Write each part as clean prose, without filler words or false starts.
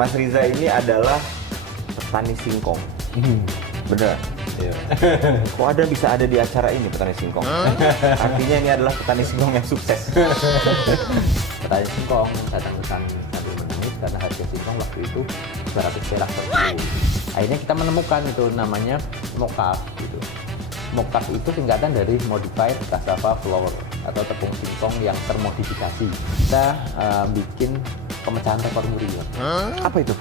Mas Riza ini adalah petani singkong. Bener? Iya. Kok bisa ada di acara ini petani singkong? Artinya ini adalah petani singkong yang sukses. Petani singkong datang ke kami sambil menangis karena harga singkong waktu itu 200 perak per kilo. Akhirnya kita menemukan itu namanya mocaf gitu. Mocaf itu singkatan dari Modified Cassava Flour atau tepung singkong yang termodifikasi. Kita bikin pemecahan rekor muri. Apa itu?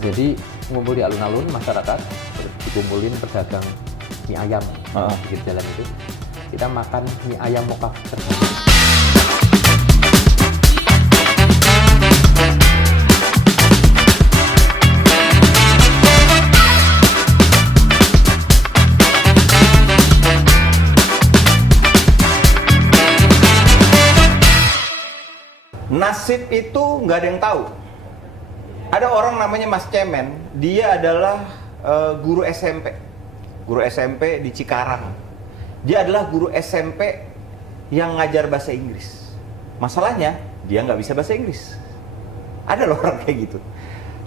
Jadi ngumpul di alun-alun masyarakat, terus dikumpulin pedagang mie ayam di pinggir jalan itu. Kita makan mie ayam mocaf terbanyak. Nasib itu nggak ada yang tahu. Ada orang namanya Mas Cemen, dia adalah guru SMP. Guru SMP di Cikarang. Dia adalah guru SMP yang ngajar bahasa Inggris. Masalahnya, dia nggak bisa bahasa Inggris. Ada loh orang kayak gitu.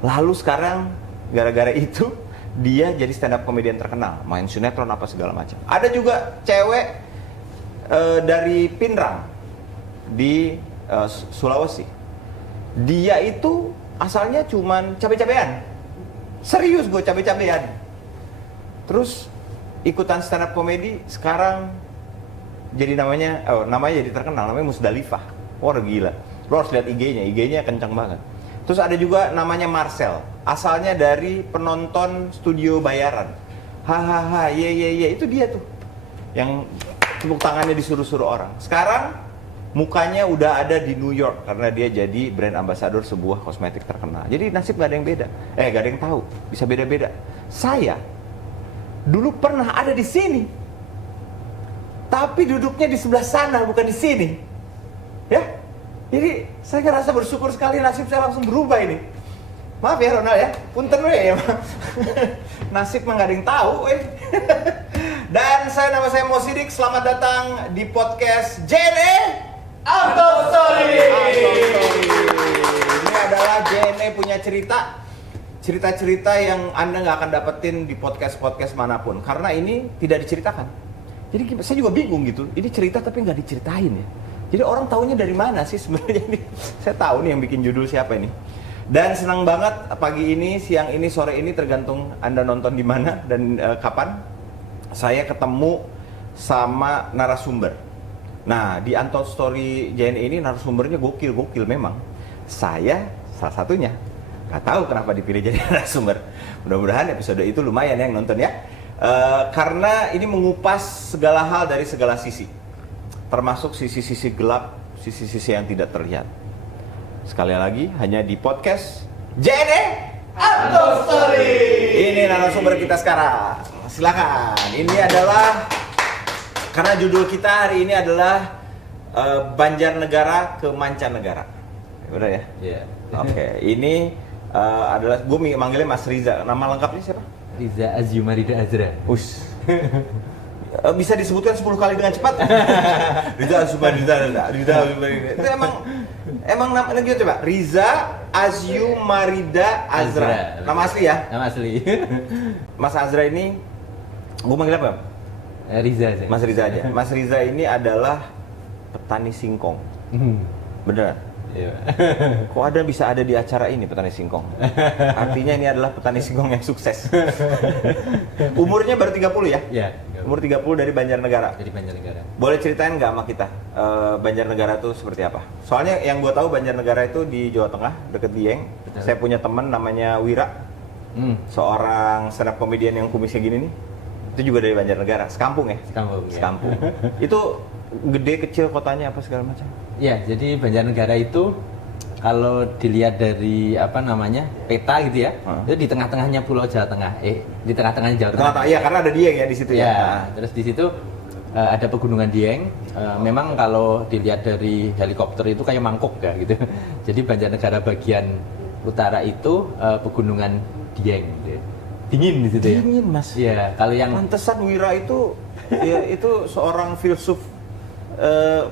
Lalu sekarang, gara-gara itu, dia jadi stand up comedian terkenal. Main sinetron apa segala macam. Ada juga cewek dari Pinrang di Sulawesi. Dia itu asalnya cuman cabe-cabean. Serius gue cabe-cabean. Terus ikutan stand up comedy, sekarang jadi namanya jadi terkenal, namanya Musdalifah. Wah gila. Lo harus lihat IG-nya kencang banget. Terus ada juga namanya Marcel, asalnya dari penonton studio bayaran. Hahaha, ye, itu dia tuh. Yang tepuk tangannya disuruh-suruh orang. Sekarang mukanya udah ada di New York karena dia jadi brand ambassador sebuah kosmetik terkenal. Jadi nasib gak ada yang beda. Gak ada yang tahu. Bisa beda-beda. Saya dulu pernah ada di sini, tapi duduknya di sebelah sana bukan di sini. Ya, jadi saya ngerasa bersyukur sekali nasib saya langsung berubah ini. Maaf ya Ronald ya, punten ya. Nasib mah gak ada yang tahu. Dan nama saya Mo Sidik. Selamat datang di podcast JNE Untold Story. Ini adalah JNE punya cerita-cerita yang Anda nggak akan dapetin di podcast-podcast manapun, karena ini tidak diceritakan. Jadi saya juga bingung gitu. Ini cerita tapi nggak diceritain ya. Jadi orang taunya dari mana sih sebenarnya ini? Saya tahu nih yang bikin judul siapa ini. Dan senang banget pagi ini, siang ini, sore ini tergantung Anda nonton di mana dan kapan. Saya ketemu sama narasumber. Nah, di Untold Story JNE ini narasumbernya gokil memang. Saya salah satunya. Gak tahu kenapa dipilih jadi narasumber. Mudah-mudahan episode itu lumayan yang nonton ya. Karena ini mengupas segala hal dari segala sisi. Termasuk sisi-sisi gelap, sisi-sisi yang tidak terlihat. Sekali lagi, hanya di podcast JNE Untold Story. Ini narasumber kita sekarang. Silakan. Ini adalah, karena judul kita hari ini adalah Banjarnegara ke Mancanegara. Benar ya? Iya. Oke, ini adalah, gue manggilnya Mas Riza. Nama lengkapnya siapa? Riza Aziumarida Azra. Bisa disebutkan 10 kali dengan cepat? Riza Aziumarida Azra. Itu emang namanya gitu coba. Riza Aziumarida Azra. Nama asli ya? Nama asli. Mas Azra ini, gue manggil apa? Riza sih. Mas Riza aja. Mas Riza ini adalah petani singkong. Beneran? Iya. Kok bisa ada di acara ini petani singkong? Artinya ini adalah petani singkong yang sukses. Umurnya baru 30 ya? Iya. Umur 30 dari Banjarnegara. Dari Banjarnegara. Boleh ceritain nggak sama kita Banjarnegara itu seperti apa? Soalnya yang gue tahu Banjarnegara itu di Jawa Tengah, deket Dieng. Betul. Saya punya teman namanya Wira, seorang stand up comedian yang kumisnya gini nih. Itu juga dari Banjarnegara, sekampung ya? Sekampung. Itu gede kecil kotanya apa segala macam? Ya, jadi Banjarnegara itu kalau dilihat dari peta gitu ya, itu di tengah-tengahnya Pulau Jawa Tengah, di tengah-tengahnya Jawa Tengah. Iya, karena ada Dieng ya di situ ya. Ya, terus di situ ada pegunungan Dieng. Memang kalau dilihat dari helikopter itu kayak mangkuk ya gitu. Jadi Banjarnegara bagian utara itu pegunungan Dieng. Gitu. Dingin di situ ya. Dingin mas. Iya, kalau yang pantesan Wira itu ya itu seorang filsuf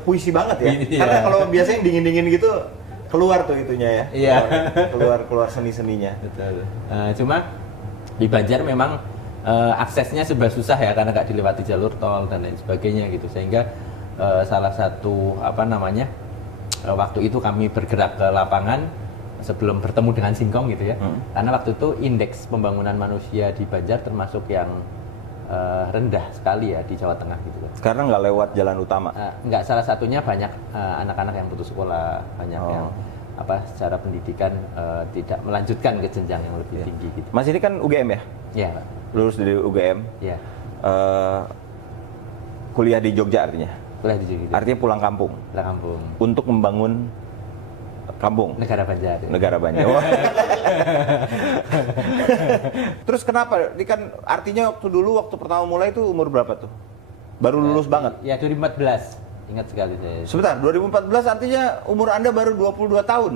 puisi banget ya. Iya. Karena kalau biasanya dingin-dingin gitu keluar tuh itunya ya. Iya. Keluar seni-seninya. Betul. Cuma di Banjar memang aksesnya serba susah ya karena nggak dilewati jalur tol dan lain sebagainya gitu, sehingga salah satu waktu itu kami bergerak ke lapangan sebelum bertemu dengan Singkong gitu ya. Karena waktu itu indeks pembangunan manusia di Banjar termasuk yang rendah sekali ya di Jawa Tengah gitu loh. Karena nggak lewat jalan utama. Nggak, salah satunya banyak anak-anak yang putus sekolah, banyak yang secara pendidikan tidak melanjutkan ke jenjang yang lebih tinggi gitu. Mas ini kan UGM ya? Iya, Pak. Lulus dari UGM. Iya. Kuliah di Jogja artinya. Kuliah di Jogja. Artinya pulang kampung. Pulang kampung. Untuk membangun kampung. Negara Banjar. Ya. Negara Banjar. Terus kenapa? Ini kan artinya waktu pertama mulai itu umur berapa tuh? Baru lulus banget? Ya 2014. Ingat sekali saya. Sebentar, 2014 artinya umur Anda baru 22 tahun?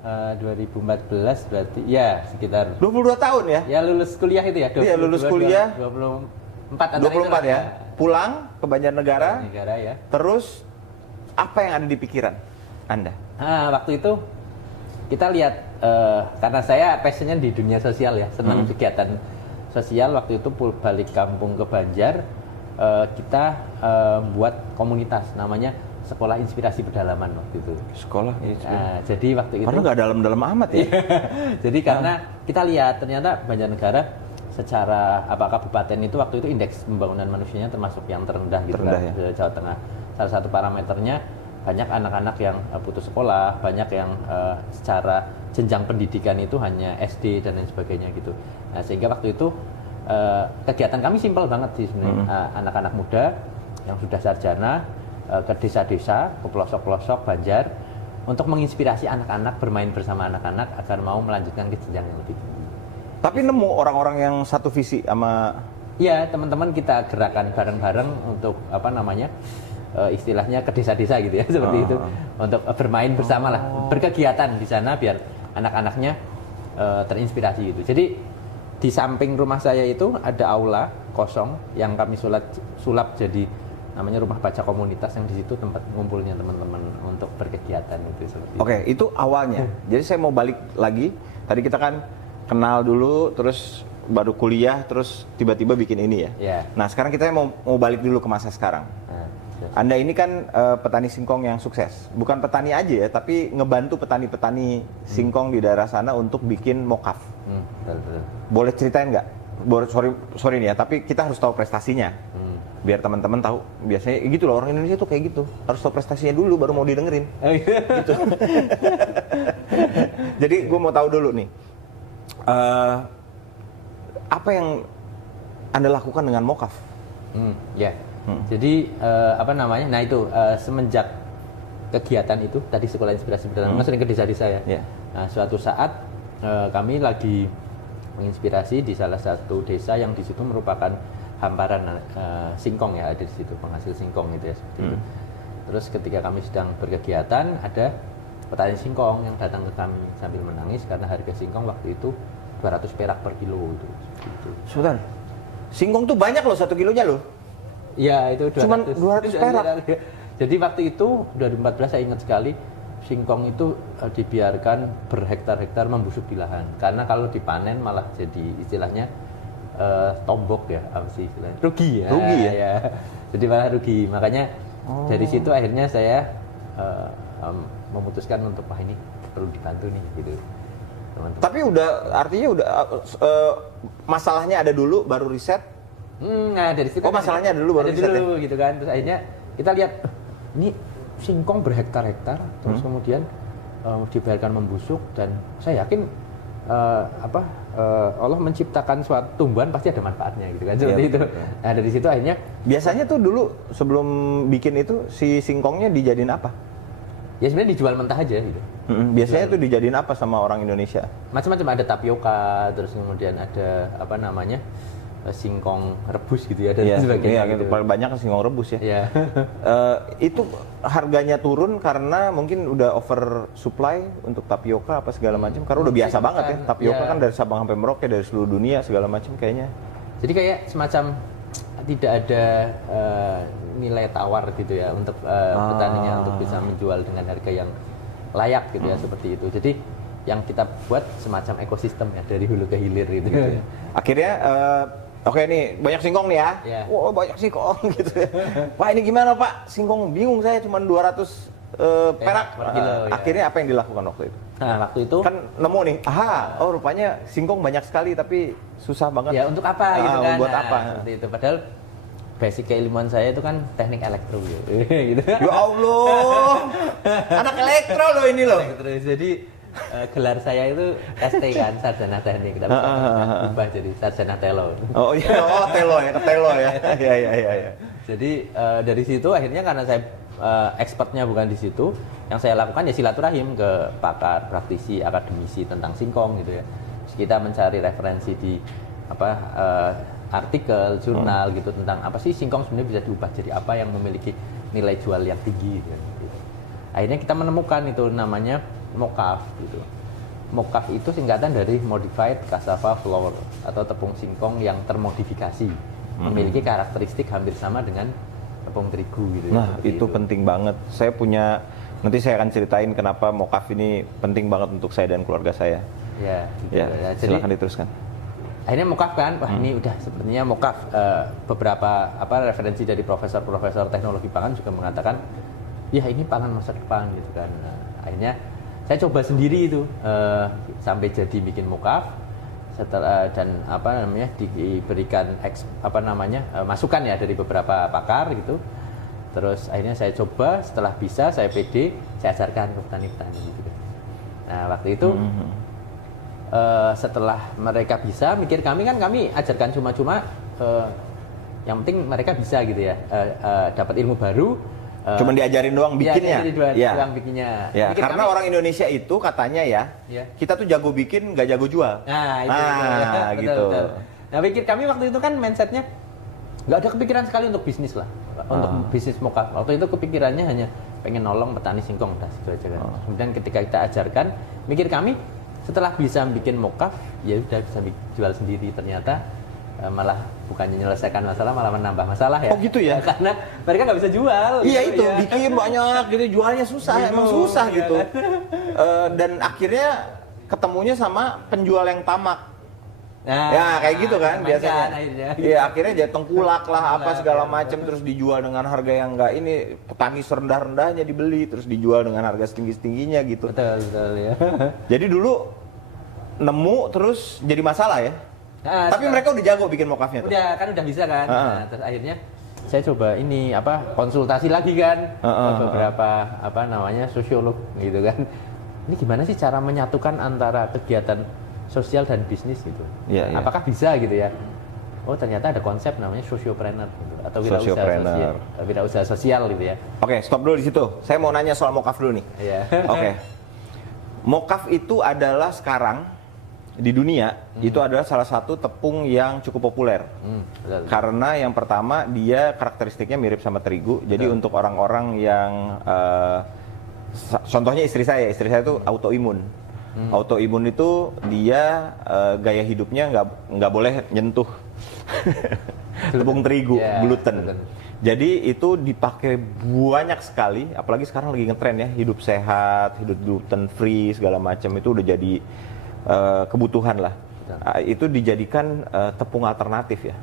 2014 berarti ya sekitar 22 tahun ya? Ya lulus kuliah itu ya. Iya, lulus kuliah 24 ya. Ya. Pulang ke Banjarnegara. Negara ya. Terus apa yang ada di pikiran Anda? Waktu itu kita lihat karena saya passionnya di dunia sosial ya, senang kegiatan sosial. Waktu itu balik kampung ke Banjar, kita buat komunitas namanya Sekolah Inspirasi Pedalaman waktu itu. Sekolah. Jadi waktu itu. Karena nggak dalam-dalam amat ya. Jadi karena kita lihat ternyata Banjarnegara secara kabupaten itu waktu itu indeks pembangunan manusianya termasuk yang terendah gitu kan ya? di Jawa Tengah. Salah satu parameternya banyak anak-anak yang putus sekolah, banyak yang secara jenjang pendidikan itu hanya SD dan lain sebagainya gitu. Nah, sehingga waktu itu kegiatan kami simpel banget sih sebenarnya. Anak-anak muda yang sudah sarjana ke desa-desa, ke pelosok-pelosok Banjar untuk menginspirasi anak-anak bermain bersama anak-anak agar mau melanjutkan ke jenjang yang lebih tinggi. Tapi nemu orang-orang yang satu visi sama. Iya, teman-teman kita gerakan bareng-bareng untuk istilahnya ke desa-desa gitu ya, seperti itu, untuk bermain bersama lah, berkegiatan di sana biar anak-anaknya terinspirasi gitu. Jadi di samping rumah saya itu ada aula kosong yang kami sulap jadi namanya rumah baca komunitas, yang di situ tempat ngumpulnya teman-teman untuk berkegiatan itu seperti itu. Oke, itu awalnya. Jadi saya mau balik lagi. Tadi kita kan kenal dulu, terus baru kuliah, terus tiba-tiba bikin ini ya. Yeah. Nah, sekarang kita mau balik dulu ke masa sekarang. Anda ini kan petani singkong yang sukses. Bukan petani aja ya, tapi ngebantu petani-petani singkong di daerah sana untuk bikin mokaf. Betul. Boleh ceritain nggak? Sorry nih ya, tapi kita harus tahu prestasinya. Biar teman-teman tahu. Biasanya gitu loh, orang Indonesia tuh kayak gitu. Harus tahu prestasinya dulu baru mau didengerin. Gitu. Jadi gue mau tahu dulu nih. Apa yang Anda lakukan dengan mokaf? Jadi nah itu semenjak kegiatan itu tadi Sekolah Inspirasi Pedalaman sering ke desa-desa ya. Yeah. Nah, suatu saat kami lagi menginspirasi di salah satu desa yang di situ merupakan hamparan singkong ya, ada di situ penghasil singkong gitu ya seperti itu. Terus ketika kami sedang berkegiatan ada petani singkong yang datang ke kami sambil menangis karena harga singkong waktu itu 200 perak per kilo itu. Sultan, singkong tuh banyak loh 1 kilonya loh. Iya, itu 200. Cuman 200 perak. Jadi waktu itu 2014 saya ingat sekali, singkong itu dibiarkan berhektar-hektar membusuk di lahan. Karena kalau dipanen malah jadi istilahnya tombok ya, apa sih istilahnya? Rugi ya. Rugi ya. Jadi malah rugi. Makanya dari situ akhirnya saya memutuskan untuk ini perlu dibantu nih gitu. Teman-teman. Tapi artinya masalahnya ada dulu baru riset. Nah dari situ masalahnya ada dulu baru riset dulu, gitu kan. Terus akhirnya kita lihat ini singkong berhektar-hektar, terus kemudian dibiarkan membusuk, dan saya yakin Allah menciptakan suatu tumbuhan pasti ada manfaatnya gitu kan, seperti itu. Nah dari situ akhirnya biasanya tuh dulu sebelum bikin itu si singkongnya dijadiin apa? Ya sebenarnya dijual mentah aja gitu. Biasanya tuh dijadiin apa sama orang Indonesia? Macam-macam, ada tapioka, terus kemudian ada singkong rebus gitu ya, dan sebagainya. Iya, gitu. Paling banyak singkong rebus ya. Iya. Itu harganya turun karena mungkin udah over supply untuk tapioka apa segala macam. Karena udah biasa banget ya. Tapioka kan dari Sabang sampai Merauke, dari seluruh dunia segala macam kayaknya. Jadi kayak semacam tidak ada nilai tawar gitu ya untuk petaninya untuk bisa menjual dengan harga yang layak gitu ya seperti itu. Jadi yang kita buat semacam ekosistem ya dari hulu ke hilir gitu. Ya. Akhirnya oke nih banyak singkong nih ya. Yeah. Wah banyak singkong gitu ya. Pak ini gimana Pak? Singkong bingung saya cuma 200 perak per kilo, ya. Akhirnya apa yang dilakukan waktu itu? Nah waktu itu Kan nemu nih, rupanya singkong banyak sekali tapi susah banget. ya untuk apa gitu kan? Buat apa? Seperti itu. Padahal basic keilmuan saya itu kan teknik elektro gitu. Ya Allah, anak elektro loh ini loh. Elektro. Jadi gelar saya itu ST kan, sarjana teknik, tapi berubah jadi sarjana telo. Oh iya, telo ya. Iya. Jadi dari situ akhirnya karena saya expertnya bukan di situ, yang saya lakukan ya silaturahim ke pakar, praktisi, akademisi tentang singkong gitu ya. Terus kita mencari referensi di artikel, jurnal gitu tentang apa sih singkong sebenarnya bisa diubah jadi apa yang memiliki nilai jual yang tinggi gitu. Akhirnya kita menemukan itu namanya mocaf gitu. Mocaf itu singkatan dari modified cassava flour atau tepung singkong yang termodifikasi, memiliki karakteristik hampir sama dengan tepung terigu gitu. Nah, itu penting banget. Nanti saya akan ceritain kenapa mocaf ini penting banget untuk saya dan keluarga saya. Ya, gitu Ya, ya. Jadi, silakan diteruskan. akhirnya mocaf kan, wah ini udah sepertinya mocaf. Beberapa referensi dari profesor-profesor teknologi pangan juga mengatakan, ya ini pangan masa depan gitu kan. Nah, akhirnya saya coba sendiri itu sampai jadi bikin mocaf. Setelah dan diberikan masukan ya dari beberapa pakar gitu. Terus akhirnya saya coba, setelah bisa saya PD, saya ajarkan ke petani-petani gitu. Nah waktu itu setelah mereka bisa, kami ajarkan cuma-cuma, yang penting mereka bisa gitu ya, dapat ilmu baru. Cuman diajarin doang bikinnya. Doang bikinnya. Ya, karena orang Indonesia itu katanya ya, kita tuh jago bikin, nggak jago jual. Nah, itu gitu. Betul. Nah, pikir kami waktu itu kan mindsetnya nggak ada kepikiran sekali untuk bisnis lah, untuk bisnis mocaf. Waktu itu kepikirannya hanya pengen nolong petani singkong, udah gitu aja kan. Kemudian ketika kita ajarkan, mikir kami setelah bisa bikin mocaf, ya udah bisa jual sendiri. Ternyata malah bukannya menyelesaikan masalah, malah menambah masalah ya. Oh gitu ya? Karena mereka nggak bisa jual. Iya gitu, itu, ya. bikin banyak gitu, jualnya susah, emang susah gitu. Dan akhirnya ketemunya sama penjual yang tamak. Nah, Ya kayak gitu kan biasanya. Iya akhirnya jadi tengkulak lah apa segala macam, terus dijual dengan harga yang enggak ini, petani serendah-rendahnya dibeli terus dijual dengan harga setinggi-tingginya gitu. Betul ya. Jadi dulu nemu terus jadi masalah ya. Nah, Tapi mereka udah jago bikin mocafnya tuh. Udah bisa kan. Nah, terus akhirnya saya coba ini konsultasi lagi kan ke beberapa sosiolog gitu kan. Ini gimana sih cara menyatukan antara kegiatan sosial dan bisnis gitu? Iya. Apakah bisa gitu ya? Oh ternyata ada konsep namanya sociopreneur gitu, atau wirausaha sosial gitu ya. Oke, stop dulu di situ. Saya mau nanya soal mocaf dulu nih. Iya. Oke. Mocaf itu adalah sekarang di dunia itu adalah salah satu tepung yang cukup populer. Betul. Karena yang pertama dia karakteristiknya mirip sama terigu. Jadi untuk orang-orang yang contohnya istri saya itu autoimun. Autoimun itu dia gaya hidupnya nggak boleh nyentuh tepung terigu, gluten. Betul. Jadi itu dipakai banyak sekali, apalagi sekarang lagi ngetren ya, hidup sehat, hidup gluten free segala macam itu udah jadi kebutuhan lah. Itu dijadikan tepung alternatif ya.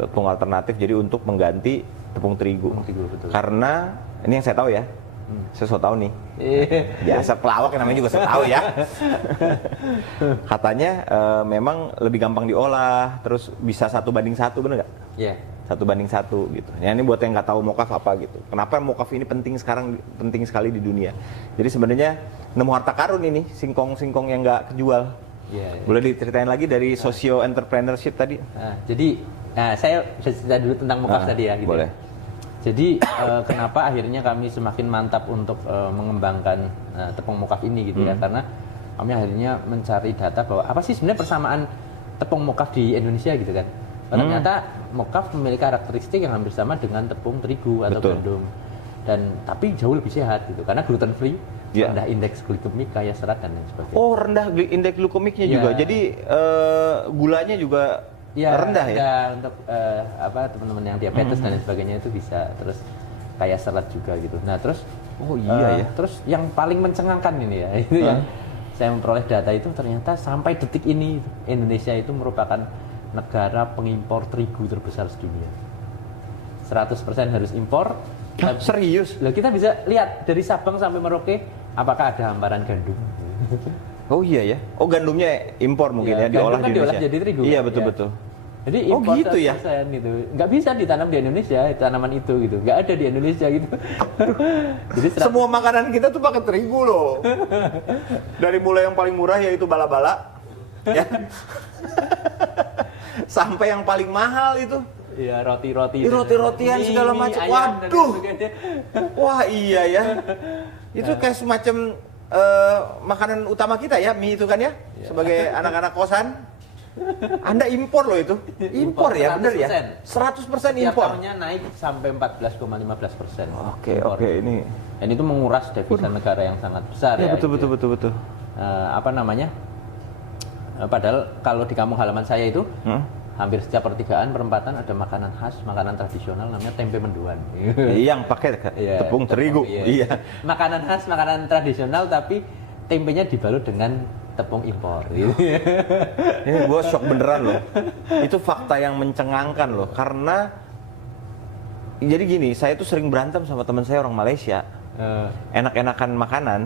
Tepung alternatif jadi untuk mengganti tepung terigu. Betul. Karena ini yang saya tahu ya. Saya so tahu nih. Biasa pelawak namanya juga saya tahu ya. Katanya memang lebih gampang diolah, terus bisa 1:1, bener nggak? Iya. 1:1 gitu. Ya ini buat yang nggak tahu mocaf apa gitu. Kenapa mocaf ini penting sekali di dunia. Jadi sebenarnya nemu harta karun ini singkong-singkong yang nggak kejual. Iya. Boleh diceritain lagi dari socio entrepreneurship tadi? Saya cerita dulu tentang mocaf tadi ya. Gitu. Boleh. Jadi kenapa akhirnya kami semakin mantap untuk mengembangkan tepung mocaf ini gitu ya? Karena kami akhirnya mencari data bahwa apa sih sebenarnya persamaan tepung mocaf di Indonesia gitu kan? Ternyata mocaf memiliki karakteristik yang hampir sama dengan tepung terigu atau gandum, tapi jauh lebih sehat gitu karena gluten free, rendah indeks glikemik, kaya serat dan lain sebagainya. Oh rendah indeks glikemiknya juga, jadi gulanya juga rendah ya? Untuk teman-teman yang diabetes dan lain sebagainya itu bisa, terus kaya serat juga gitu. Nah terus Oh iya ya. Terus yang paling mencengangkan ini ya, itu yang saya memperoleh data itu ternyata sampai detik ini Indonesia itu merupakan negara pengimpor terigu terbesar sedunia. 100% harus impor. Serius? Loh, kita bisa lihat dari Sabang sampai Merauke apakah ada hamparan gandum. Oh iya ya. Oh gandumnya impor mungkin ya, gandum diolah kan di Indonesia. diolah jadi terigu. Iya kan? betul-betul. Jadi Oh, impor gitu ya? 100% gitu. Nggak bisa ditanam di Indonesia tanaman itu gitu. Nggak ada di Indonesia gitu. Jadi Semua makanan kita tuh pakai terigu loh. Dari mulai yang paling murah yaitu bala-bala, ya, sampai yang paling mahal itu. Iya, roti-roti. Roti-rotian segala macam. Waduh. Wah iya ya. Itu kayak semacam makanan utama kita ya, mie itu kan ya, sebagai anak-anak kosan. Anda impor loh itu. Impor ya, bener ya? 100% impor. Tahunnya naik sampai 14,15%. Oke, ini. Dan itu menguras devisa negara yang sangat besar Ya, ya. betul. Apa namanya? Padahal kalau di kampung halaman saya itu hampir setiap pertigaan perempatan ada makanan khas, makanan tradisional namanya tempe mendoan. Yang pakai tepung terigu. Iya. Makanan khas, makanan tradisional tapi tempenya dibalut dengan tepung impor. Ini gue shock beneran loh. Itu fakta yang mencengangkan loh. Karena jadi gini, saya tuh sering berantem sama teman saya orang Malaysia. Enak-enakan makanan.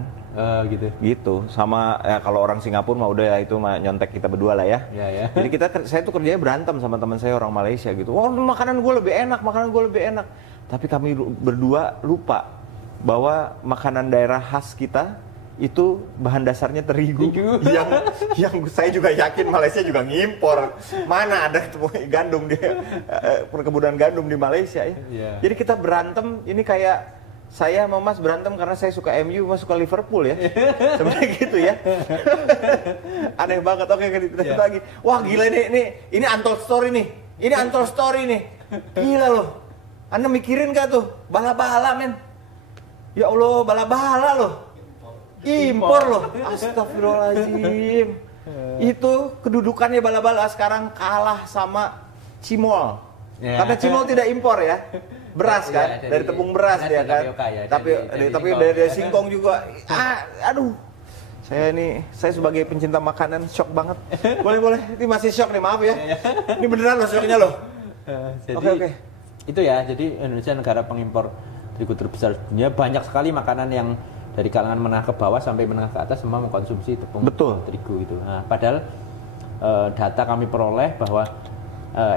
Gitu. Sama ya kalau orang Singapura mah udah itu mah nyontek kita berdua lah ya. Jadi saya tuh kerjanya berantem sama teman saya orang Malaysia gitu. Wah, makanan gue lebih enak, makanan gue lebih enak. Tapi kami berdua lupa bahwa makanan daerah khas kita itu bahan dasarnya terigu. yang saya juga yakin Malaysia juga ngimpor. Mana ada gandum di perkebunan gandum di Malaysia ya. Jadi kita berantem ini kayak saya sama Mas berantem karena saya suka MU, Mas suka Liverpool ya. Sebenarnya gitu ya. Aneh banget. Oke, kita lagi. Wah, gila ini untold story nih. Ini untold story nih. Gila loh. Anda mikirin gak tuh? Bala-bala, men. Ya Allah, bala-bala loh. Impor loh. Astagfirullahaladzim. Itu kedudukannya bala-bala sekarang kalah sama cimol. Karena cimol tidak impor ya. Beras kan, dari tepung beras dia kan. Tapi dari singkong juga. Aduh. Saya sebagai pencinta makanan shock banget. Boleh. Ini masih shock nih, maaf ya. Ini beneran loh shocknya loh. Oke. Itu ya, jadi Indonesia negara pengimpor terigu terbesar dunia. Banyak sekali makanan yang dari kalangan menengah ke bawah sampai menengah ke atas semua mengkonsumsi tepung terigu itu. Nah, padahal data kami peroleh bahwa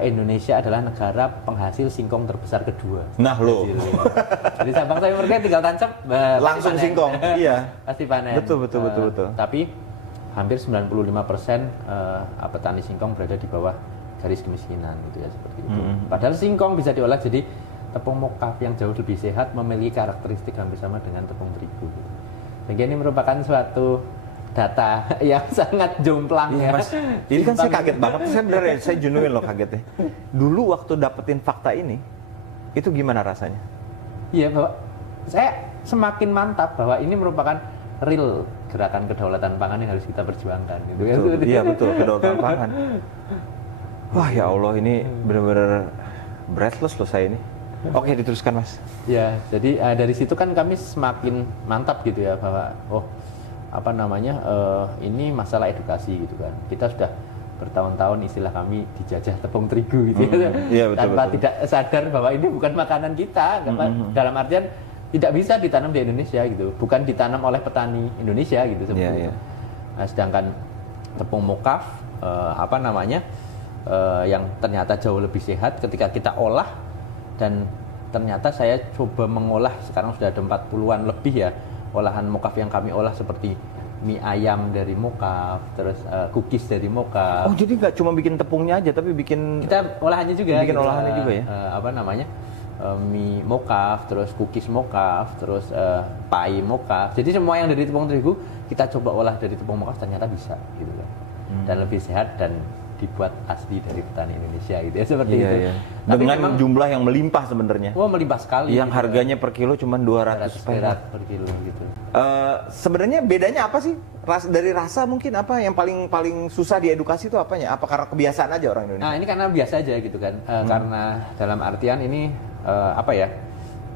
Indonesia adalah negara penghasil singkong terbesar kedua. Nah lo. Jadi Sabang sampai Merauke tinggal tancap langsung singkong. Iya. Pasti panen. Betul. Tapi hampir 95% petani singkong berada di bawah garis kemiskinan gitu ya, seperti itu. Padahal singkong bisa diolah jadi tepung mokaf yang jauh lebih sehat, memiliki karakteristik hampir sama dengan tepung terigu. Sehingga ini merupakan suatu data yang sangat jomplang ya. Mas, ini kan saya kaget banget. Saya genuine loh kagetnya. Dulu waktu dapetin fakta ini, itu gimana rasanya? Iya, Bapak. Saya semakin mantap bahwa ini merupakan real gerakan kedaulatan pangan yang harus kita perjuangkan. Gitu. Iya betul, kedaulatan pangan. Wah ya Allah, ini benar-benar breathless loh saya ini. Oke, diteruskan Mas. Ya, jadi dari situ kan kami semakin mantap gitu ya bahwa ini masalah edukasi gitu kan. Kita sudah bertahun-tahun istilah kami dijajah tepung terigu gitu ya. Iya, Tanpa betul. tidak sadar bahwa ini bukan makanan kita. Dalam artian tidak bisa ditanam di Indonesia gitu. Bukan ditanam oleh petani Indonesia gitu seperti itu. Nah, sedangkan tepung mokaf yang ternyata jauh lebih sehat ketika kita olah, dan ternyata saya coba mengolah, sekarang sudah ada 40-an lebih ya olahan mokaf yang kami olah, seperti mie ayam dari mokaf, terus cookies dari mokaf. Oh, jadi nggak cuma bikin tepungnya aja, tapi kita olahannya juga. Bikin olahannya juga ya. Mie mokaf, terus cookies mokaf, terus pie mokaf. Jadi semua yang dari tepung terigu kita coba olah dari tepung mokaf, ternyata bisa gitu kan. Dan lebih sehat dan dibuat asli dari petani Indonesia gitu ya, seperti itu. Iya. Dengan jumlah yang melimpah sebenarnya. Wah, melimpah sekali. Yang harganya per kilo cuma 200 perak per kilo gitu. Sebenarnya bedanya apa sih? Dari rasa mungkin apa yang paling susah diedukasi itu apanya? Apa karena kebiasaan aja orang Indonesia? Nah, ini karena biasa aja gitu kan. Karena dalam artian ini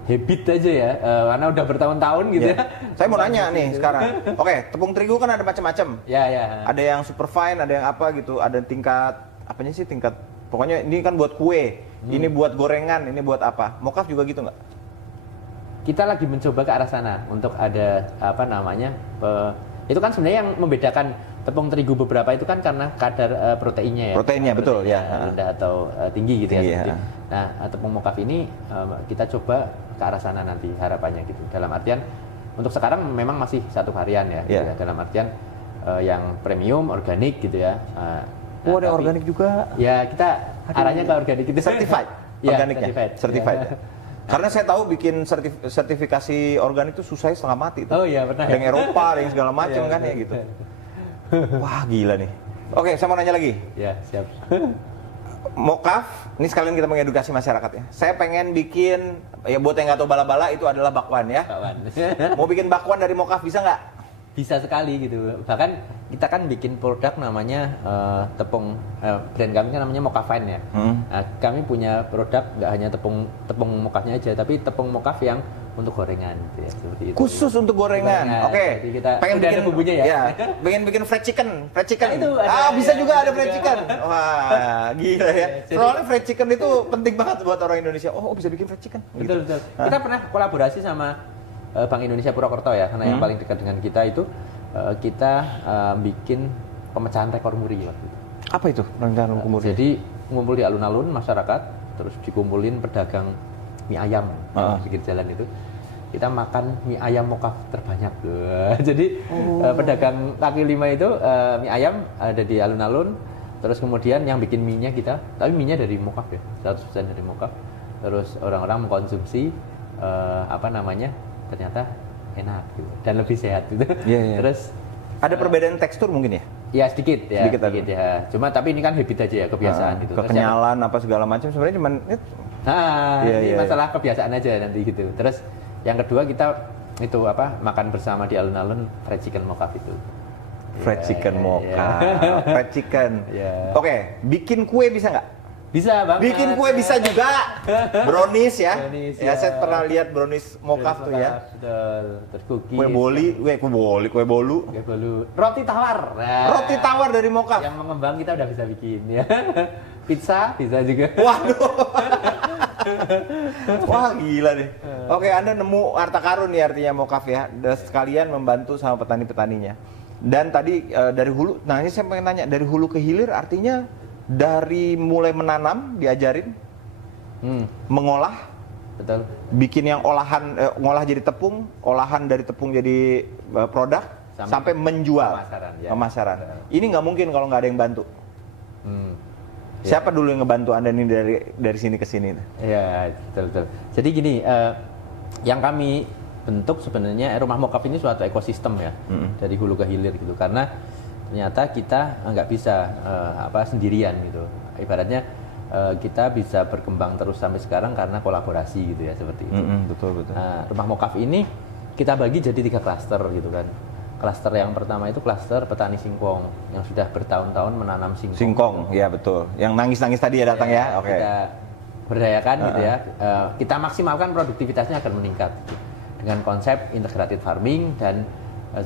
habit aja ya, karena udah bertahun-tahun gitu Iya. ya. Saya mau nanya nih sekarang. Oke, tepung terigu kan ada macam-macam. Ya. Ada yang super fine, ada yang apa gitu, ada tingkat apanya sih tingkat. Pokoknya ini kan buat kue, ini buat gorengan, ini buat apa? Mokaf juga gitu nggak? Kita lagi mencoba ke arah sana untuk ada apa namanya, itu kan sebenarnya yang membedakan tepung terigu beberapa itu kan karena kadar proteinnya ya. Proteinnya, betul, ya. Rendah atau tinggi gitu Tinggi, ya. ya. Nah, tepung mokaf ini kita coba ke arah sana nanti harapannya gitu. Dalam artian untuk sekarang memang masih satu varian ya, gitu Ya. ya. Dalam artian yang premium, organik gitu ya. Oh, ada tapi- organik juga. Ya, kita arahnya ke organik gitu. Certified Ya, organiknya. certified. Karena saya tahu bikin sertifikasi organik itu susahnya setengah mati tuh. Oh iya, benar. Ada yang Eropa, ada yang segala macam Iya, kan betul, ya gitu. betul. Wah, gila nih. Oke, saya mau nanya lagi. Ya, siap. Mokaf, ini sekalian kita mengedukasi masyarakat ya. Saya pengen bikin, ya buat yang nggak tahu bala-bala itu adalah bakwan ya. Kawan. Mau bikin bakwan dari mokaf bisa nggak? Bisa sekali gitu. Bahkan kita kan bikin produk namanya tepung, brand kami kan namanya Mokafine ya. Nah, kami punya produk nggak hanya tepung mokafnya aja, tapi tepung mokaf yang untuk gorengan gitu ya, seperti itu. Khusus untuk gorengan. Oke. Jadi kita Pengen udah bikin ada bumbunya ya. pengen bikin fried chicken. Fried chicken. Nah, itu ada, bisa ya, juga ada juga. fried chicken. Wah, gila ya. Jadi- Soalnya fried chicken itu penting banget buat orang Indonesia. Oh, bisa bikin fried chicken. Betul, Gitu. betul. Kita pernah kolaborasi sama Bank Indonesia Purwokerto ya, karena yang paling dekat dengan kita itu kita bikin pemecahan rekor muri waktu itu. Apa itu rencana kumur? Jadi ngumpul di alun-alun masyarakat, terus dikumpulin pedagang mie ayam di pinggir jalan itu. Kita makan mie ayam mokaf terbanyak. Jadi pedagang kaki lima itu mie ayam ada di alun-alun. Terus kemudian yang bikin mie-nya kita, tapi mie-nya dari mokaf ya, 100% dari mokaf. Terus orang-orang mengkonsumsi apa namanya, ternyata enak gitu dan lebih sehat gitu. Iya, iya. Terus Ada perbedaan tekstur mungkin ya? ya sedikit Sedikit ya. Cuma tapi ini kan habit aja ya, kebiasaan gitu. Terus yang- Kekenyalan apa segala macam sebenarnya cuman Nah, Iya, ini iya, masalah kebiasaan aja nanti gitu. Terus yang kedua kita itu apa, makan bersama di alun-alun fried chicken mokaf itu. fried Iya, chicken iya, mocha, iya. fried chicken. Iya. Oke, bikin kue bisa nggak? Bisa banget. Bikin kue bisa juga. Brownies ya. Brownies, Ya, ya. saya pernah lihat brownies mokaf tuh ya. Betul. Terus cookies. Kue bolu. Kue bolu. Roti tawar. Nah, Roti tawar dari mokaf. yang mengembang kita udah bisa bikin ya. Pizza bisa juga. Waduh. Wah, gila deh. Oke, Anda nemu harta karun nih artinya mokaf ya. Dan sekalian membantu sama petani-petaninya. Dan tadi dari hulu, nah ini saya pengen tanya, dari hulu ke hilir artinya dari mulai menanam diajarin, mengolah, Betul. bikin yang olahan, ngolah jadi tepung, olahan dari tepung jadi produk, sampai menjual, pemasaran, ya. pemasaran. Ini nggak mungkin kalau nggak ada yang bantu. Hmm. Siapa dulu yang ngebantu Anda nih dari sini ke sini? Ya, betul. Jadi gini, yang kami bentuk sebenarnya rumah mokaf ini suatu ekosistem ya, dari hulu ke hilir gitu. Karena ternyata kita nggak bisa sendirian gitu. Ibaratnya kita bisa berkembang terus sampai sekarang karena kolaborasi gitu ya, seperti itu. Betul. Nah, rumah mokaf ini kita bagi jadi 3 klaster gitu kan. Klaster yang pertama itu klaster petani singkong yang sudah bertahun-tahun menanam singkong. Singkong, ya betul. Yang nangis-nangis tadi ya datang ya. Oke. Kita berdayakan gitu ya. Kita maksimalkan produktivitasnya akan meningkat gitu. Dengan konsep integrated farming dan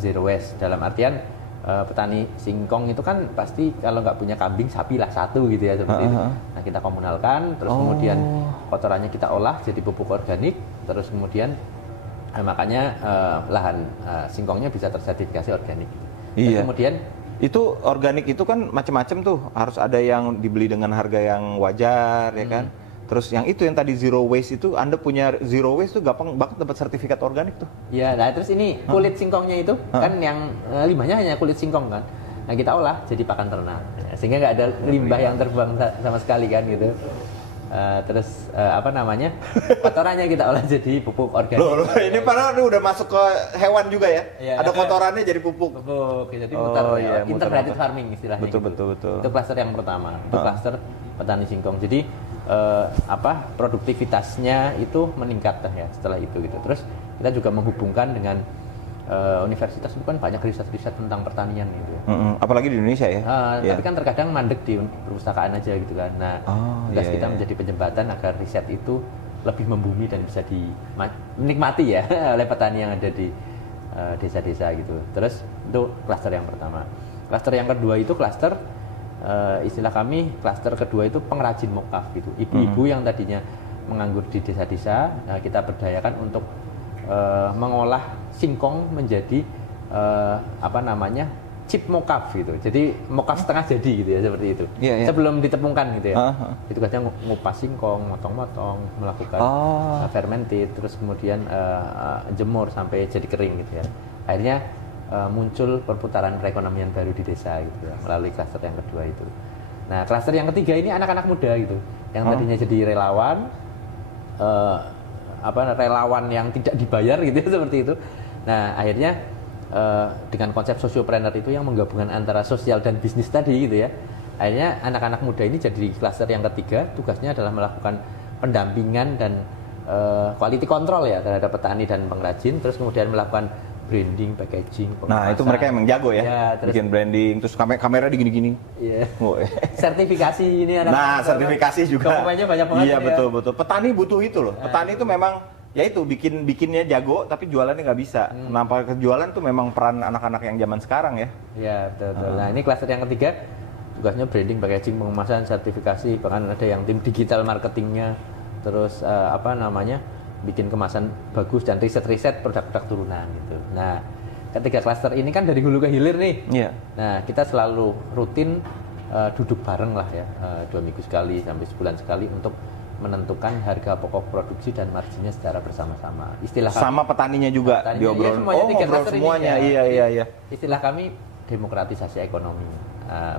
zero waste. Dalam artian petani singkong itu kan pasti kalau nggak punya kambing, sapi lah satu gitu ya, seperti itu. Nah, kita komunalkan, terus kemudian kotorannya kita olah jadi pupuk organik, terus kemudian makanya lahan singkongnya bisa tersertifikasi organik. Iya. Dan kemudian Itu organik itu kan macam-macam tuh. Harus ada yang dibeli dengan harga yang wajar ya kan. Terus yang itu yang tadi zero waste itu, Anda punya zero waste tuh gampang banget dapat sertifikat organik tuh. ya, nah terus ini kulit singkongnya itu kan yang limbahnya hanya kulit singkong kan. Nah, kita olah jadi pakan ternak. Sehingga nggak ada limbah yang terbuang sama sekali kan gitu. Terus kotorannya kita olah jadi pupuk organik. Loh, ini padahal ini udah masuk ke hewan juga ya. Iya. Ada kotorannya jadi pupuk. Pupuk, jadi Oh, muter iya, ya. Integrated muter-muter. farming istilahnya. Betul, gitu. betul. Itu klaster yang pertama. Itu klaster petani singkong. Jadi produktivitasnya itu meningkat ya setelah itu gitu. Terus kita juga menghubungkan dengan universitas, itu kan banyak riset-riset tentang pertanian gitu ya. Apalagi di Indonesia ya. Iya. Tapi kan terkadang mandek di perpustakaan aja gitu kan. Nah, tugas iya, kita iya. menjadi penjembatan agar riset itu lebih membumi dan bisa dinikmati ya oleh petani yang ada di desa-desa gitu. Terus itu klaster yang pertama. Klaster yang kedua itu klaster istilah kami klaster kedua itu pengrajin mokaf gitu. Ibu-ibu yang tadinya menganggur di desa-desa, kita berdayakan untuk mengolah singkong menjadi chip mokaf gitu. Jadi mokaf setengah jadi gitu ya, seperti itu. Sebelum ditepungkan gitu ya. Itu kadang ngupas singkong, motong-motong, melakukan fermented, terus kemudian jemur sampai jadi kering gitu ya. Akhirnya muncul perputaran perekonomian baru di desa gitu ya, melalui klaster yang kedua itu. Nah, klaster yang ketiga ini anak-anak muda gitu, yang tadinya jadi relawan, relawan yang tidak dibayar gitu ya, seperti itu. Nah, akhirnya dengan konsep sosiopreneur itu yang menggabungkan antara sosial dan bisnis tadi gitu ya. Akhirnya anak-anak muda ini jadi klaster yang ketiga, tugasnya adalah melakukan pendampingan dan quality control ya terhadap petani dan pengrajin, terus kemudian melakukan branding, packaging, pengemasan. Nah, itu mereka emang jago ya, terus, bikin branding, terus kamera digini-gini. Iya. Sertifikasi ini ada. Nah, sertifikasi juga. Dokumennya banyak banget. Iya, betul. Petani butuh itu loh. Petani itu memang ya itu bikinnya jago tapi jualannya nggak bisa. Nampak kejualan tuh memang peran anak-anak yang zaman sekarang ya. Iya, betul. Nah, ini klaster yang ketiga tugasnya branding, packaging, pengemasan, sertifikasi, bahkan ada yang tim digital marketingnya, terus bikin kemasan bagus dan riset produk-produk turunan gitu. Nah, ketiga klaster ini kan dari hulu ke hilir nih. Iya. Nah, kita selalu rutin duduk bareng lah ya, 2 minggu sekali sampai sebulan sekali untuk menentukan harga pokok produksi dan marginnya secara bersama-sama. Istilah sama kami, petaninya juga diobrol. ngobrol semuanya. Ini, iya. Istilah kami demokratisasi ekonomi,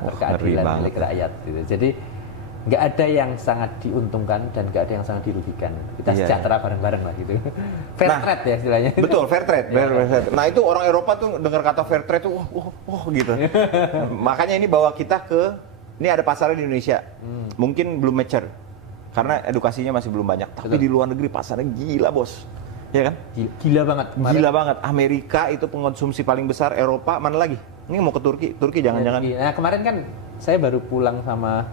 berkeadilan milik rakyat gitu. Jadi nggak ada yang sangat diuntungkan dan nggak ada yang sangat dirugikan. Kita sejahtera bareng-bareng lah gitu. Fair trade ya istilahnya. Betul, fair trade. Nah, itu orang Eropa tuh dengar kata fair trade tuh wah gitu. Makanya ini bawa kita ini ada pasarnya di Indonesia. Mungkin belum mature. Karena edukasinya masih belum banyak. Tapi di luar negeri pasarnya gila, Bos. Ya kan? Gila banget. Gila banget. Amerika itu pengonsumsi paling besar, Eropa mana lagi? Ini mau ke Turki. Turki jangan-jangan. Nah, kemarin kan saya baru pulang sama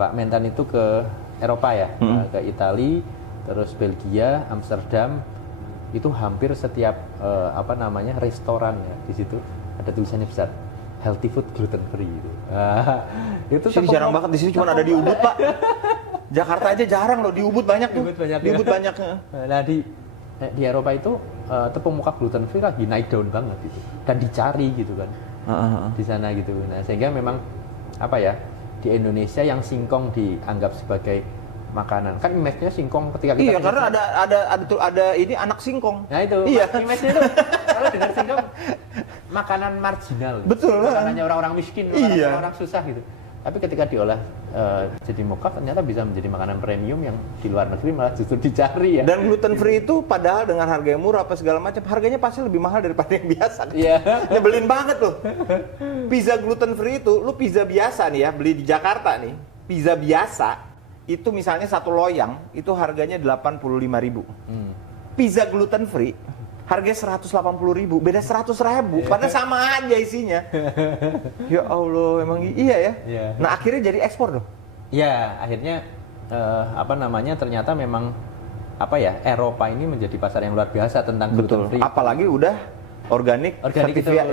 Pak Mentan itu ke Eropa ya, ke Italia, terus Belgia, Amsterdam. Itu hampir setiap restoran ya di situ ada tulisannya besar, healthy food gluten free gitu. Itu jarang banget, di sini cuma ada di Ubud, Pak. Jakarta aja jarang loh, di Ubud banyak tuh. Di Ubud banyak. Nah, di Eropa itu tepung muka gluten free lagi naik daun banget gitu. Dan dicari gitu kan. Di sana gitu. Nah, sehingga memang di Indonesia yang singkong dianggap sebagai makanan. Kan image-nya singkong ketika kita karena ada ini anak singkong. Nah, itu. Iya. Image-nya itu kalau dengar singkong makanan marginal. Betul lah. Makanannya orang-orang miskin, orang susah gitu. Tapi ketika diolah jadi mokaf ternyata bisa menjadi makanan premium yang di luar negeri malah justru dicari ya. Dan gluten free itu padahal dengan harga yang murah apa segala macam, harganya pasti lebih mahal daripada yang biasa. Iya. Nyebelin banget loh. Pizza gluten free itu, lu pizza biasa nih ya, beli di Jakarta nih, pizza biasa itu misalnya satu loyang itu harganya 85.000. Pizza gluten free harganya 180.000, beda 100.000, padahal sama aja isinya. Ya Allah, emang iya ya. Nah, akhirnya jadi ekspor dong. Ya, akhirnya ternyata memang Eropa ini menjadi pasar yang luar biasa tentang gluten free. Apalagi udah organik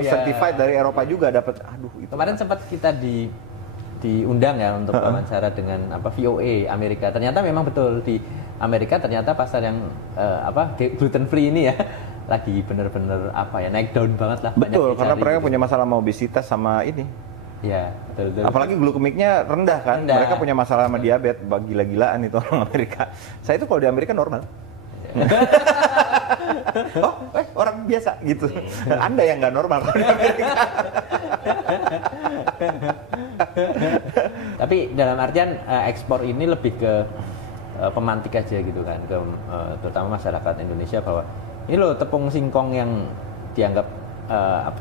certified dari Eropa juga dapat. Itu kemarin sempat kita diundang ya untuk wawancara dengan VOA Amerika. Ternyata memang betul di Amerika ternyata pasar yang gluten free ini ya lagi bener-bener naik daun banget lah. Betul, karena mereka punya masalah obesitas sama ini. Iya, betul. Apalagi glikemiknya rendah kan. Mereka punya masalah sama diabetes, gila-gilaan itu orang Amerika. Saya itu kalau di Amerika normal. Orang biasa gitu. Anda yang nggak normal kalau di Amerika. Tapi dalam artian ekspor ini lebih ke pemantik aja gitu kan, terutama masyarakat Indonesia bahwa ini loh tepung singkong yang dianggap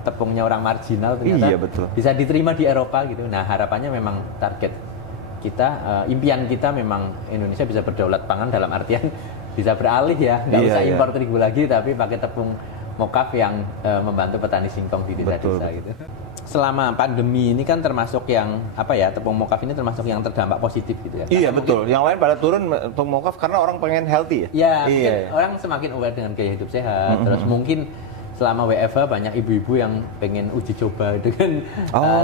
tepungnya orang marginal ternyata bisa diterima di Eropa gitu. Nah, harapannya memang target kita, impian kita memang Indonesia bisa berdaulat pangan dalam artian bisa beralih ya, nggak usah impor terigu lagi tapi pakai tepung mokaf yang membantu petani singkong di desa-desa gitu. Selama pandemi ini kan termasuk yang tepung mokaf ini termasuk yang terdampak positif gitu ya. Iya betul. Yang lain pada turun tepung mokaf karena orang pengen healthy ya. Iya. Orang semakin aware dengan gaya hidup sehat. Terus mungkin selama WFH banyak ibu-ibu yang pengen uji coba dengan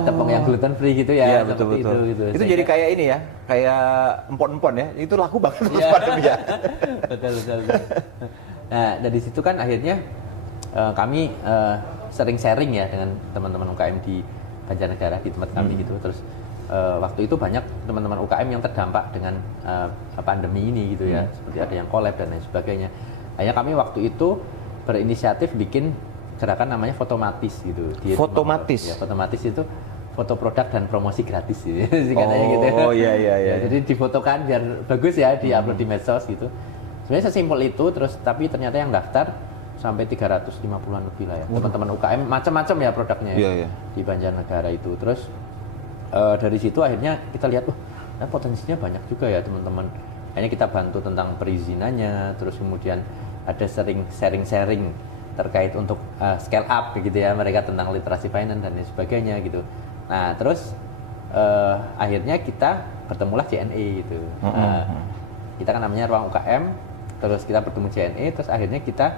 tepung yang gluten free gitu ya. Iya betul. Gitu. Itu jadi kayak ini ya, kayak empon-empon ya. Itu laku banget pas pandemi ya. betul. Nah dari situ kan akhirnya kami sering sharing ya dengan teman-teman UKM di Banjarnegara di tempat kami gitu. Terus waktu itu banyak teman-teman UKM yang terdampak dengan pandemi ini gitu ya, seperti ada yang collab dan lain sebagainya. Akhirnya kami waktu itu berinisiatif bikin gerakan namanya Fotomatis gitu. Fotomatis? Ya, Fotomatis itu foto produk dan promosi gratis gitu, katanya gitu. Oh iya. Ya, jadi difotokan biar bagus ya, diupload di medsos gitu. Sebenarnya sesimpel itu, terus tapi ternyata yang daftar sampai 350-an lebih lah ya. Teman-teman UKM macam-macam ya produknya ya, di Banjarnegara itu. Terus dari situ akhirnya kita lihat, potensinya banyak juga ya teman-teman. Akhirnya kita bantu tentang perizinannya, terus kemudian ada sering sharing-sharing terkait untuk scale up gitu ya, mereka tentang literasi finance dan lain sebagainya gitu. Nah terus akhirnya kita bertemulah JNE gitu. Kita kan namanya Ruang UKM, terus kita bertemu JNE, terus akhirnya kita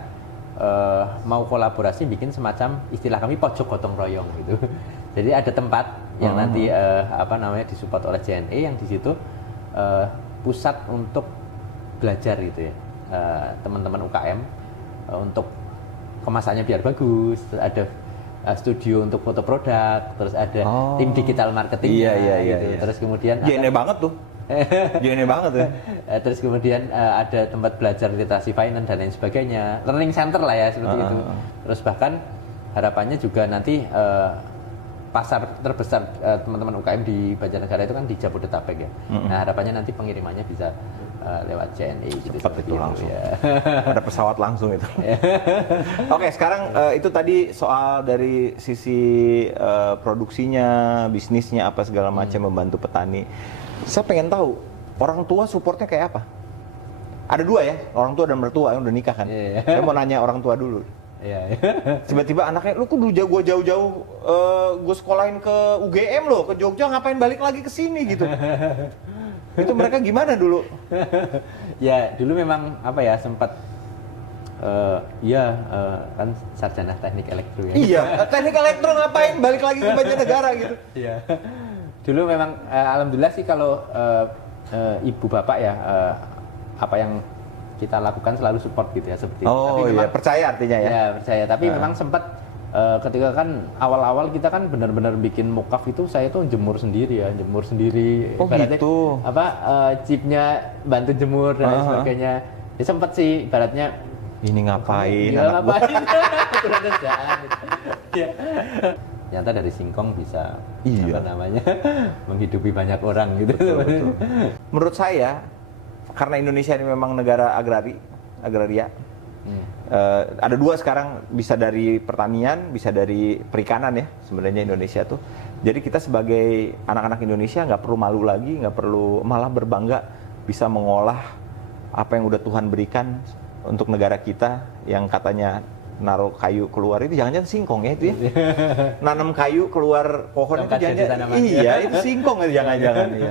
mau kolaborasi bikin semacam istilah kami pojok gotong royong gitu. Jadi ada tempat yang nanti disupport oleh JNE yang di situ pusat untuk belajar gitu ya, teman-teman UKM untuk kemasannya biar bagus, terus ada studio untuk foto produk, terus ada tim digital marketingnya gitu. Terus kemudian JNE banget tuh. JNE banget ya. Terus kemudian ada tempat belajar literasi finance dan lain sebagainya, learning center lah ya seperti itu. Terus bahkan harapannya juga nanti pasar terbesar teman-teman UKM di Banjarnegara itu kan di Jabodetabek ya. Nah harapannya nanti pengirimannya bisa lewat JNE gitu. Cepat itu langsung. Ya. Ada pesawat langsung itu. Oke, sekarang itu tadi soal dari sisi produksinya, bisnisnya apa segala macam membantu petani. Saya pengen tahu orang tua supportnya kayak apa? Ada dua ya, orang tua dan mertua yang udah nikah kan. Saya mau nanya orang tua dulu. Tiba-tiba anaknya, lu kudu gue jauh-jauh, gue sekolahin ke UGM loh, ke Jogja, ngapain balik lagi ke sini gitu. Itu mereka gimana dulu? Ya dulu memang sempat kan sarjana teknik elektro ya. Iya, teknik elektro ngapain balik lagi ke Banjarnegara gitu. Iya. Dulu memang alhamdulillah sih kalau ibu bapak ya apa yang kita lakukan selalu support gitu ya seperti itu. Tapi memang, percaya artinya ya. Ya percaya, tapi memang sempat ketika kan awal-awal kita kan benar-benar bikin mokaf itu saya tuh jemur sendiri. Ibaratnya, gitu. Chipnya bantu jemur dan sebagainya. Ya sempat sih ibaratnya ini ngapain? Kurang kerjaan. Ya. Ternyata dari singkong bisa menghidupi banyak orang gitu. Betul. Menurut saya karena Indonesia ini memang negara agraria. Ada dua sekarang, bisa dari pertanian, bisa dari perikanan ya sebenarnya Indonesia tuh. Jadi kita sebagai anak-anak Indonesia nggak perlu malu lagi, nggak perlu, malah berbangga bisa mengolah apa yang udah Tuhan berikan untuk negara kita yang katanya naruh kayu keluar itu jangan-jangan singkong ya itu ya. Nanam kayu keluar pohon itu jangan-jangan itu singkong ya jangan-jangan ya.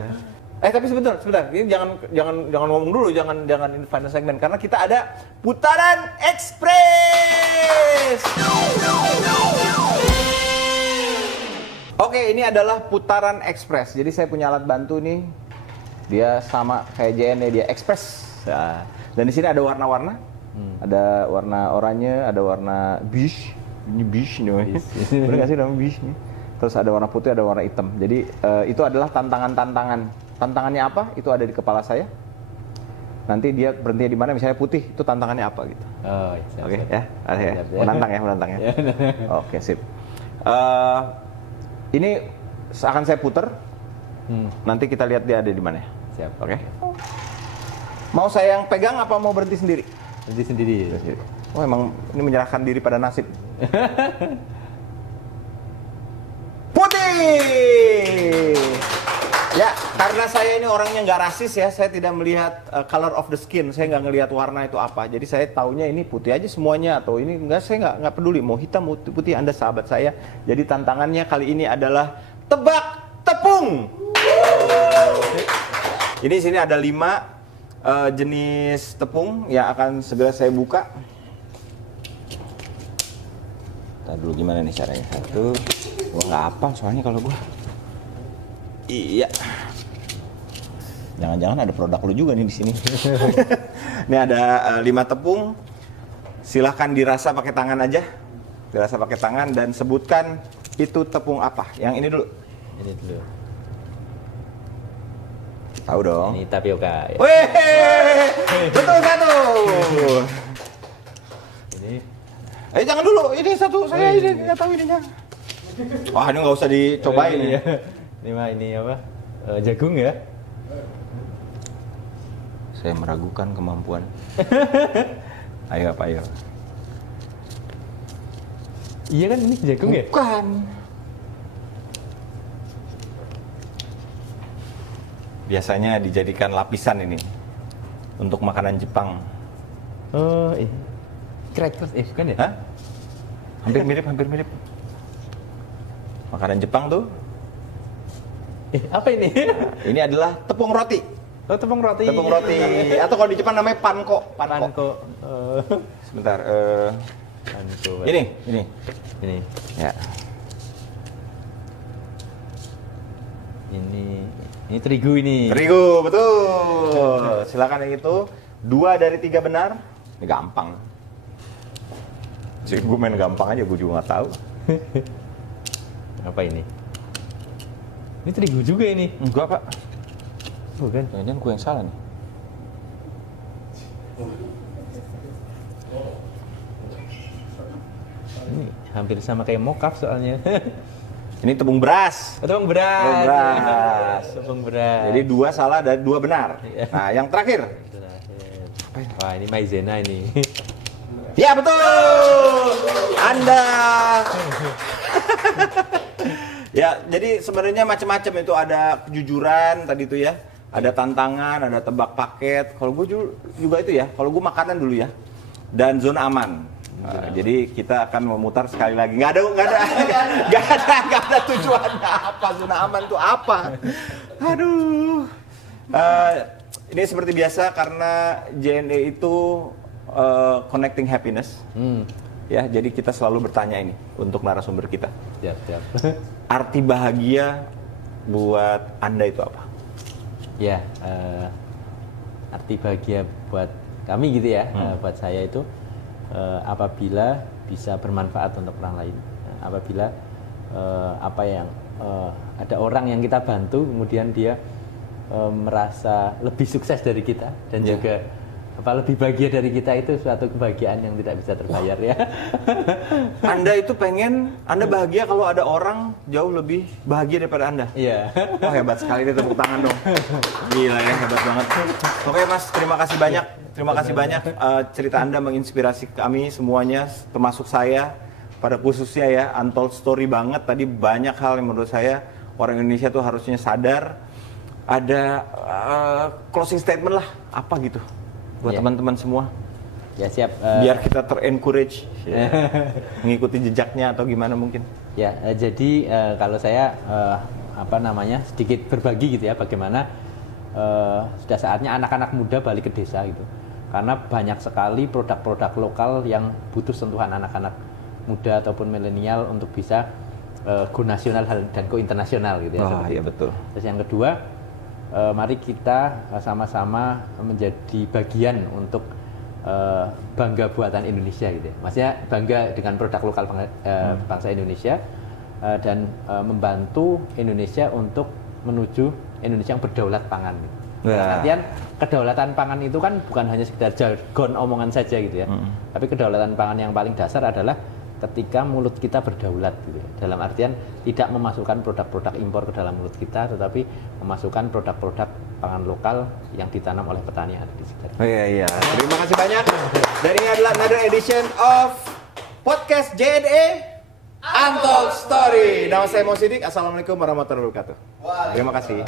Tapi sebentar. Ini jangan ngomong dulu, jangan ini final segmen karena kita ada putaran ekspres. Oke, ini adalah putaran ekspres. Jadi saya punya alat bantu nih. Dia sama kayak JNE, dia ekspres. Nah, dan di sini ada warna-warna. Ada warna oranye, ada warna beige. Ini beige nih. Bener nggak sih namanya beige nih? Terus ada warna putih, ada warna hitam. Jadi itu adalah tantangan-tantangan. Tantangannya apa? Itu ada di kepala saya. Nanti dia berhenti di mana? Misalnya putih, itu tantangannya apa gitu. Oke, ya. Menantang ya. Oke, sip. Ini akan saya putar. Nanti kita lihat dia ada di mana. Siap. Oke. Mau saya yang pegang apa mau berhenti sendiri? Berhenti sendiri. Oh, emang ini menyerahkan diri pada nasib. Putih. Ya, karena saya ini orangnya nggak rasis ya, saya tidak melihat color of the skin, saya nggak ngelihat warna itu apa. Jadi saya taunya ini putih aja semuanya atau ini enggak, saya nggak peduli mau hitam mau putih, Anda sahabat saya. Jadi tantangannya kali ini adalah tebak tepung. Ini sini ada 5 jenis tepung yang akan segera saya buka. Tadi dulu gimana nih caranya? Satu, gua nggak hafal soalnya kalau gua. Iya. Jangan-jangan ada produk lu juga nih di sini. Ini ada 5 tepung. Silahkan dirasa pakai tangan aja. Dirasa pakai tangan dan sebutkan itu tepung apa. Yang ini dulu. Ini dulu. Tahu dong. Ini tapioka. Ya. Wih, betul satu. Ini. Jangan dulu. Ini satu. Saya ini nggak tahu ininya. Wah, ini nggak usah dicobain Ini ya. Ini apa? Jagung ya? Saya meragukan kemampuan. Ayo apa ayo? Iya kan ini jagung ya? Bukan. Biasanya dijadikan lapisan ini untuk makanan Jepang. Oh, crackers bukan ya? Hah? Hampir mirip. Makanan Jepang tuh. Apa ini? Ini adalah tepung roti. Oh, tepung roti. Tepung roti. Atau kalau di Jepang namanya panko. Panko. Sebentar. Panko. Ini. Ya. Ini terigu ini. Terigu, betul. Silakan yang itu. 2 dari 3 benar. Ini gampang. Jadi gue main gampang aja, gue juga nggak tahu. Apa ini? Ini terigu juga ini. Enggak, Pak. Bukan. Jangan-jangan gue yang salah nih. Ini hampir sama kayak mokaf soalnya. Ini tepung beras. Tepung beras. Tepung beras. Tepung beras. Jadi 2 salah dan 2 benar. Nah, yang terakhir. Wah, ini maizena ini. Ya, betul. Anda. Ya, jadi sebenarnya macam-macam itu, ada kejujuran tadi itu ya, ada tantangan, ada tebak paket. Kalau gue juga itu ya, kalau gue makanan dulu ya, dan zona aman. Jadi kita akan memutar sekali lagi. Nggak ada tujuannya apa, zona aman itu apa? Aduh. Ini seperti biasa karena JNE itu connecting happiness. Ya, jadi kita selalu bertanya ini untuk narasumber kita. Siap. Arti bahagia buat Anda itu apa? Ya, arti bahagia buat kami gitu ya, buat saya itu apabila bisa bermanfaat untuk orang lain. Apabila ada orang yang kita bantu, kemudian dia merasa lebih sukses dari kita dan juga lebih bahagia dari kita, itu suatu kebahagiaan yang tidak bisa terbayar. Ya. Anda itu pengen Anda bahagia kalau ada orang jauh lebih bahagia daripada Anda. Iya. Oh, hebat sekali deh, tepuk tangan dong. Gila ya, hebat banget. Oke Mas, terima kasih banyak. Terima kasih banyak. Cerita Anda menginspirasi kami semuanya, termasuk saya. Pada khususnya ya, untold story banget. Tadi banyak hal yang menurut saya orang Indonesia tuh harusnya sadar. Ada closing statement lah, apa gitu buat teman-teman semua. Ya, siap. Biar kita ter-encourage mengikuti jejaknya atau gimana mungkin. Ya, jadi kalau saya sedikit berbagi gitu ya, bagaimana sudah saatnya anak-anak muda balik ke desa gitu. Karena banyak sekali produk-produk lokal yang butuh sentuhan anak-anak muda ataupun milenial untuk bisa go nasional dan go internasional gitu ya. Oh, iya betul. Terus yang kedua, mari kita sama-sama menjadi bagian untuk bangga buatan Indonesia gitu ya. Maksudnya bangga dengan produk lokal bangsa Indonesia dan membantu Indonesia untuk menuju Indonesia yang berdaulat pangan. Artian kedaulatan pangan itu kan bukan hanya sekedar jargon omongan saja gitu ya. Tapi kedaulatan pangan yang paling dasar adalah ketika mulut kita berdaulat gitu ya. Dalam artian tidak memasukkan produk-produk impor ke dalam mulut kita, tetapi memasukkan produk-produk pangan lokal yang ditanam oleh petani yang ada di sekitar. Oh iya. Terima kasih banyak. Dan ini adalah another edition of Podcast JNE. Untold Story. Nama saya Mo Sidik. Assalamualaikum warahmatullahi wabarakatuh. Terima kasih.